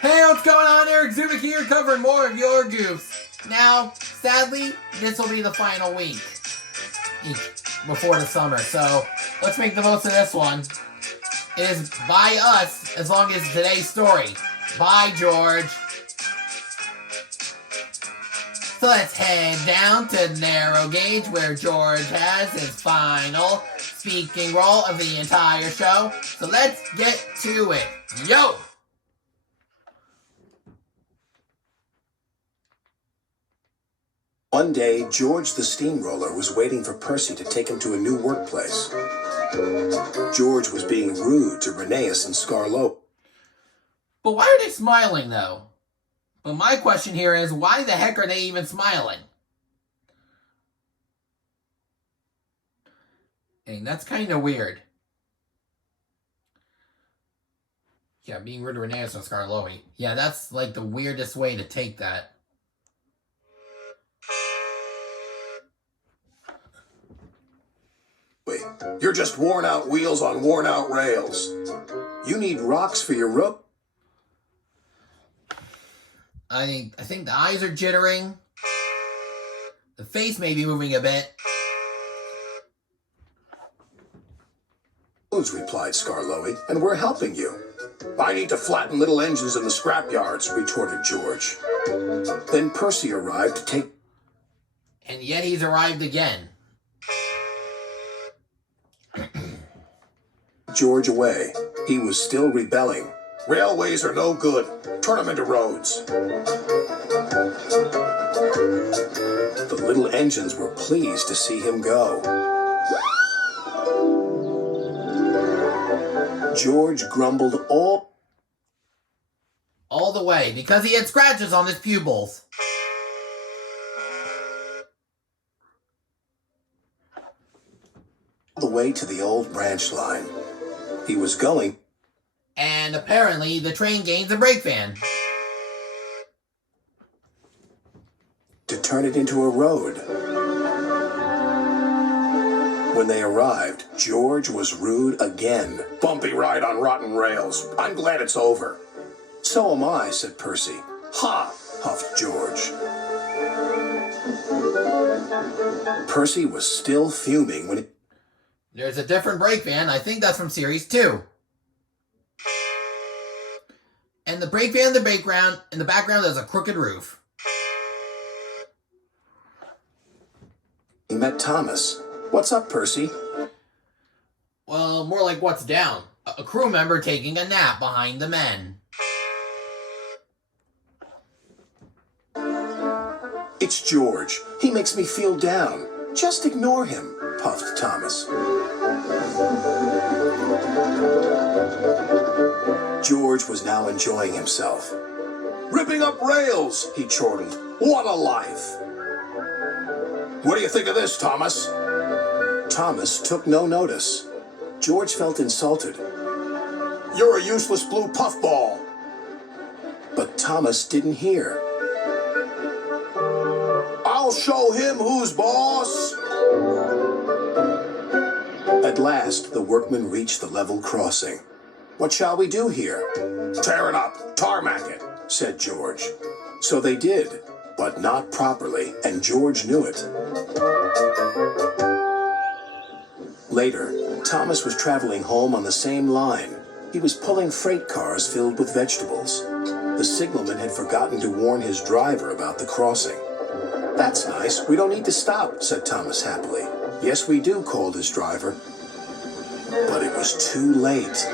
Hey, what's going on? Eric Zubik here, covering more of your Goofs. Now, sadly, this will be the final week before the summer, so let's make the most of this one. It is by us, as long as today's story. By George. So let's head down to Narrow Gauge, where George has his final speaking role of the entire show. So let's get to it. Yo! One day, George the Steamroller was waiting for Percy to take him to a new workplace. George was being rude to Rheneas and Scarlo. But why are they smiling, though? But my question here is, why the heck are they even smiling? And that's kind of weird. Yeah, being rude to Rheneas and Scarlo. Yeah, that's like the weirdest way to take that. You're just worn out wheels on worn out rails. You need rocks for your roof. I think the eyes are jittering. The face may be moving a bit. Replied Scarlo, and we're helping you. I need to flatten little engines in the scrapyards, retorted George. Then Percy arrived to take... And yet he's arrived again. George away. He was still rebelling. Railways are no good. Turn them into roads. The little engines were pleased to see him go. George grumbled all the way because he had scratches on his pupils. The way to the old branch line. He was going. And apparently the train gains a brake van. To turn it into a road. When they arrived, George was rude again. Bumpy ride on rotten rails. I'm glad it's over. So am I, said Percy. Ha, huffed George. Percy was still fuming when it... There's a different brake van. I think that's from Series 2. And the brake van in the background has a crooked roof. He met Thomas. What's up, Percy? Well, more like what's down. A crew member taking a nap behind the men. It's George. He makes me feel down. Just ignore him, puffed Thomas. George was now enjoying himself. Ripping up rails, he chortled. What a life! What do you think of this, Thomas? Thomas took no notice. George felt insulted. You're a useless blue puffball. But Thomas didn't hear. I'll show him who's boss. At last, the workmen reached the level crossing. What shall we do here? Tear it up, tarmac it, said George. So they did, but not properly, and George knew it. Later, Thomas was traveling home on the same line. He was pulling freight cars filled with vegetables. The signalman had forgotten to warn his driver about the crossing. That's nice. We don't need to stop, said Thomas happily. Yes, we do, called his driver. But it was too late.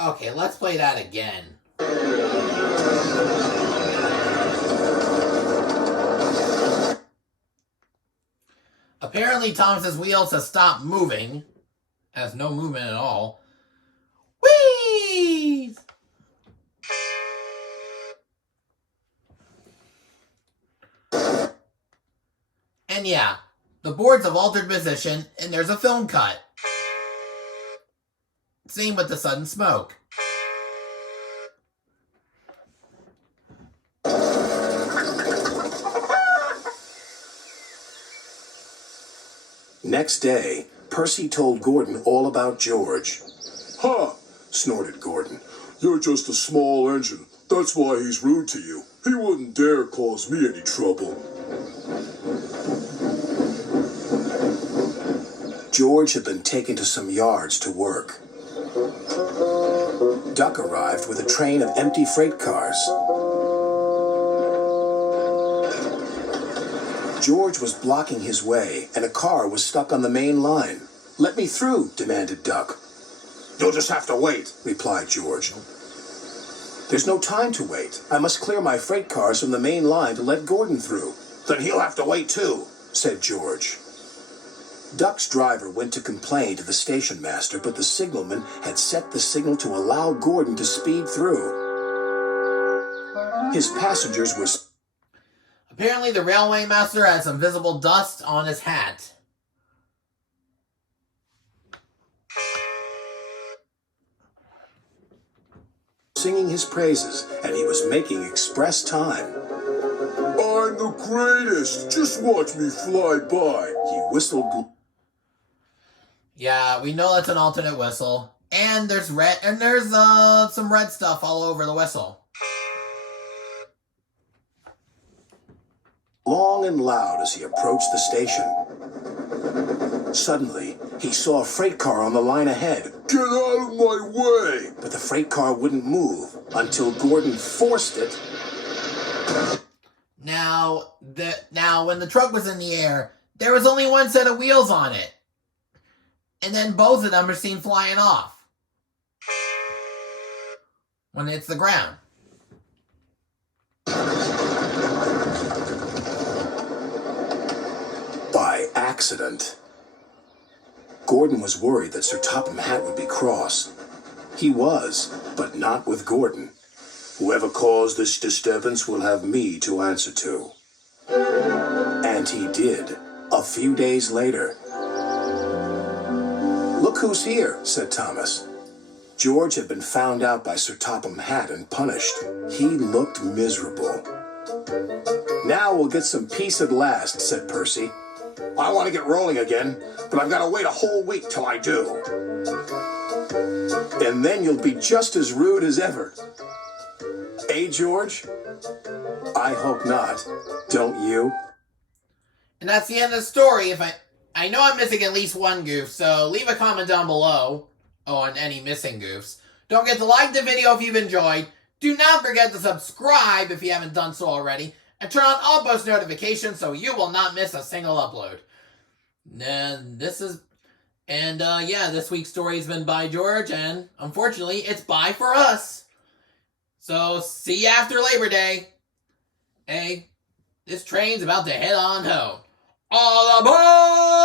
Okay, let's play that again. Apparently Thomas's wheels have stopped moving. Has no movement at all. Whee! And yeah, the boards have altered position and there's a film cut. Same with the sudden smoke. Next day, Percy told Gordon all about George. "Huh," snorted Gordon. "You're just a small engine. That's why he's rude to you. He wouldn't dare cause me any trouble." George had been taken to some yards to work. Duck arrived with a train of empty freight cars. George was blocking his way, and a car was stuck on the main line. "Let me through," demanded Duck. "You'll just have to wait," replied George. "There's no time to wait. I must clear my freight cars from the main line to let Gordon through." "Then he'll have to wait too," said George. Duck's driver went to complain to the station master, but the signalman had set the signal to allow Gordon to speed through. His passengers were... Apparently the railway master had some visible dust on his hat. singing his praises, and he was making express time. "I'm the greatest! Just watch me fly by!" He whistled. Yeah, we know that's an alternate whistle. And there's some red stuff all over the whistle. Long and loud as he approached the station. Suddenly, he saw a freight car on the line ahead. "Get out of my way!" But the freight car wouldn't move until Gordon forced it. Now, when the truck was in the air, there was only one set of wheels on it. And then both of them are seen flying off when it hits the ground. By accident. Gordon was worried that Sir Topham Hatt would be cross. He was, but not with Gordon. "Whoever caused this disturbance will have me to answer to." And he did, a few days later. "Look who's here," said Thomas. George had been found out by Sir Topham Hatt and punished. He looked miserable. "Now we'll get some peace at last," said Percy. "I want to get rolling again, but I've got to wait a whole week till I do." "And then you'll be just as rude as ever." "Eh, George? I hope not. Don't you?" And that's the end of the story. I know I'm missing at least one goof, so leave a comment down below on any missing goofs. Don't forget to like the video if you've enjoyed. Do not forget to subscribe if you haven't done so already. And turn on all post notifications so you will not miss a single upload. And this week's story has been by George, and unfortunately, it's bye for us. So, see you after Labor Day. Hey, this train's about to head on home. All aboard!